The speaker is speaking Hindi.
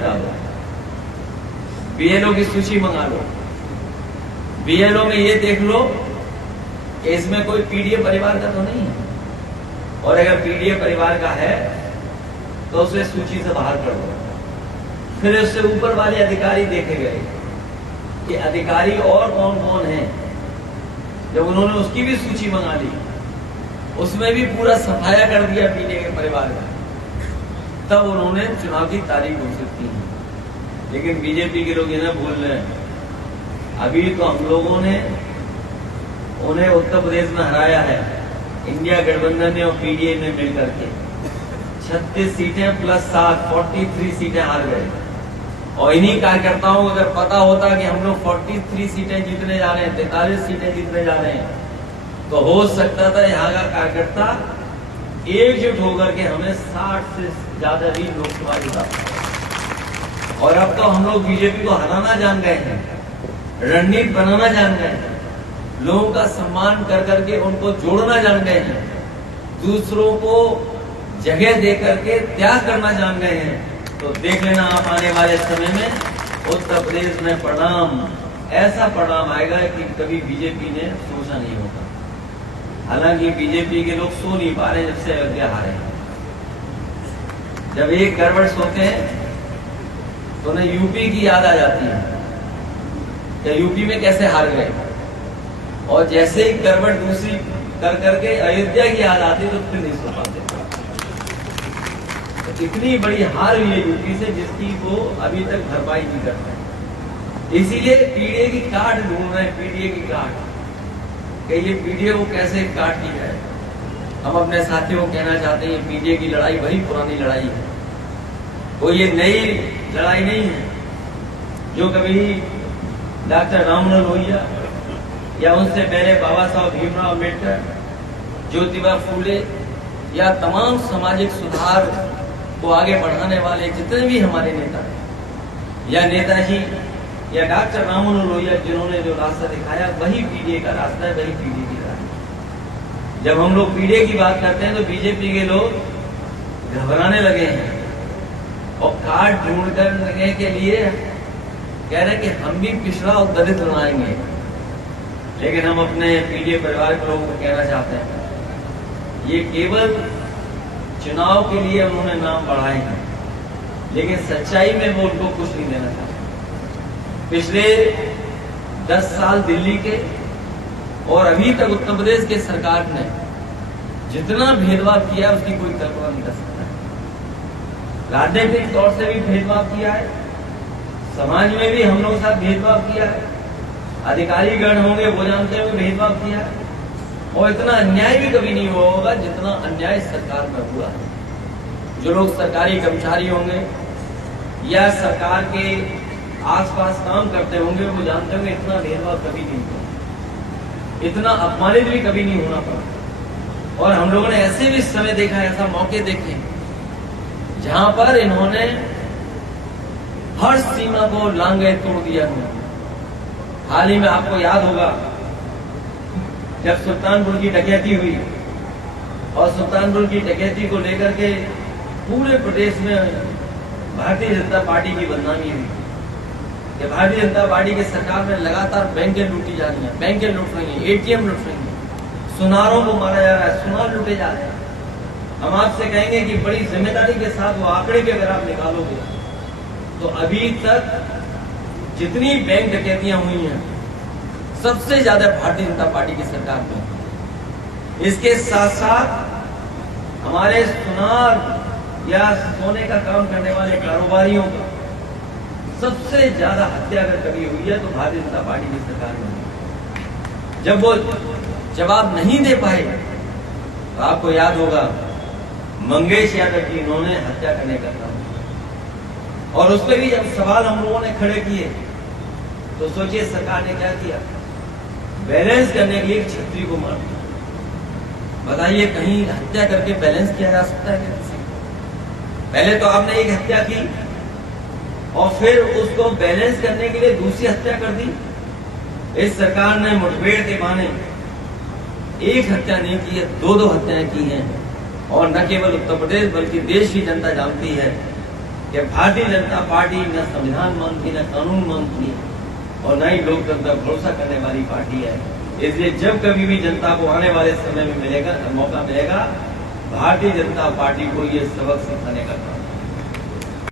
डालो, बीएलओ की सूची मंगा लो, बीएलओ में ये देख लो कि इसमें कोई पीडीए परिवार का तो नहीं है, और अगर पीडीए परिवार का है तो उसे सूची से बाहर कर दो। फिर उससे ऊपर वाले अधिकारी देखे गए कि अधिकारी और कौन कौन है। जब उन्होंने उसकी भी सूची मंगा ली, उसमें भी पूरा सफाया कर दिया पीडीए के परिवार का, तब उन्होंने चुनाव की तारीख घोषित की। लेकिन बीजेपी के लोग ये ना भूल रहे हैं, अभी तो हम लोगों ने उन्हें उत्तर प्रदेश में हराया है, इंडिया गठबंधन ने और पीडीए ने मिलकर के 36 सीटें प्लस 7 43 सीटें हार गए। और इन्हीं कार्यकर्ताओं को अगर पता होता कि हम लोग 43 सीटें जीतने जा रहे हैं, 43 सीटें जीतने जा रहे हैं, तो हो सकता था यहाँ का कार्यकर्ता एकजुट होकर के हमें 60 से ज्यादा भी लोकसभा जिता। और अब तो हम लोग बीजेपी को हराना जान गए हैं, रणनीति बनाना जान गए हैं, लोगों का सम्मान कर करके उनको जोड़ना जान गए हैं, दूसरों को जगह दे करके त्याग करना जान गए हैं। तो देख लेना आप आने वाले समय में उत्तर प्रदेश में परिणाम, ऐसा परिणाम आएगा कि कभी बीजेपी ने सोचा नहीं होगा। हालांकि बीजेपी के लोग सो नहीं पा रहे जब से अयोध्या हारे। जब एक गड़बड़ सोते हैं तो उन्हें यूपी की याद आ जाती है कि यूपी में कैसे हार गए, और जैसे ही गड़बड़ दूसरी कर करके अयोध्या की याद आती तो फिर नहीं सो पाते। तो इतनी बड़ी हार हुई है यूपी से जिसकी वो अभी तक भरपाई नहीं कर पाए। इसीलिए पीडीए की काट ढूंढ रहे हैं, पीडीए की काट, कि ये पीडीए को कैसे काट दी जाए। हम अपने साथियों को कहना चाहते हैं, पीडीए की लड़ाई वही पुरानी लड़ाई है, वो ये नई लड़ाई नहीं है जो कभी डॉक्टर राममनोहर लोहिया या उनसे पहले बाबा साहब भीमराव अम्बेडकर, ज्योतिबा फूले या तमाम सामाजिक सुधार को आगे बढ़ाने वाले जितने भी हमारे नेता हैं, या नेताजी या डॉक्टर राममनोहर लोहिया, जिन्होंने जो रास्ता दिखाया वही पीडीए का रास्ता है, वही पीडीए की रास्ता। जब हम लोग पीडीए की बात करते हैं तो बीजेपी के लोग घबराने लगे हैं और कार्ड ढूंढ करने के लिए कह रहे हैं कि हम भी पिछड़ा और दलित बनाएंगे। लेकिन हम अपने पीडीए परिवार के लोगों को कहना चाहते हैं, ये केवल चुनाव के लिए उन्होंने नाम बढ़ाए हैं, लेकिन सच्चाई में वो उनको कुछ नहीं देना चाहते। पिछले 10 साल दिल्ली के और अभी तक उत्तर प्रदेश के सरकार ने जितना भेदभाव किया उसकी कोई कल्पना नहीं कर सकता। राजनीतिक तौर से भी भेदभाव किया है, समाज में भी हम लोगों के साथ भेदभाव किया है, अधिकारी गण होंगे वो जानते हुए भेदभाव किया है, और इतना अन्याय भी कभी नहीं हुआ होगा जितना अन्याय सरकार में हुआ है। जो लोग सरकारी कर्मचारी होंगे या सरकार के आसपास काम करते होंगे वो जानते होंगे इतना भेदभाव कभी नहीं हुआ, इतना अपमानित भी कभी नहीं होना पड़ा। और हम लोगों ने ऐसे भी समय देखा, ऐसा मौके देखे जहां पर इन्होंने हर सीमा को लांघे तोड़ दिया। हाल ही में आपको याद होगा जब सुल्तानपुर की डकैती हुई, और सुल्तानपुर की डकैती को लेकर के पूरे प्रदेश में भारतीय जनता पार्टी की बदनामी हुई कि भारतीय जनता पार्टी की सरकार में लगातार बैंकें लूटी जा रही हैं, बैंकें लूट रही हैं, एटीएम लूट रही हैं, सुनारों को मारा जा रहा है, सुनार लूटे जा रहे हैं। हम आपसे कहेंगे कि बड़ी जिम्मेदारी के साथ वो आंकड़े भी अगर आप निकालोगे तो अभी तक जितनी बैंक डकैतियां हुई हैं सबसे ज्यादा भारतीय जनता पार्टी की सरकार में। इसके साथ साथ हमारे सुनार या सोने का काम करने वाले कारोबारियों का सबसे ज्यादा हत्या अगर कभी हुई है तो भारतीय जनता पार्टी की सरकार में। जब वो जवाब नहीं दे पाए तो आपको याद होगा मंगेश यादव जी, इन्होंने हत्या करने का काम, और उस पर भी जब सवाल हम लोगों ने खड़े किए तो सोचिए सरकार ने क्या किया, बैलेंस करने के लिए छतरी को मार दिया। बताइए कहीं हत्या करके बैलेंस किया जा सकता है क्या? पहले तो आपने एक हत्या की और फिर उसको बैलेंस करने के लिए दूसरी हत्या कर दी। इस सरकार ने मुठभेड़ के बहाने एक हत्या नहीं की है, 2-2 हत्याएं की हैं। और न केवल उत्तर प्रदेश बल्कि देश की जनता जानती है कि भारतीय जनता पार्टी न संविधान मानती, न कानून मानती और न ही लोकतंत्र पर भरोसा करने वाली पार्टी है। इसलिए जब कभी भी जनता को आने वाले समय में मौका मिलेगा, भारतीय जनता पार्टी को ये सबक सिखाने का काम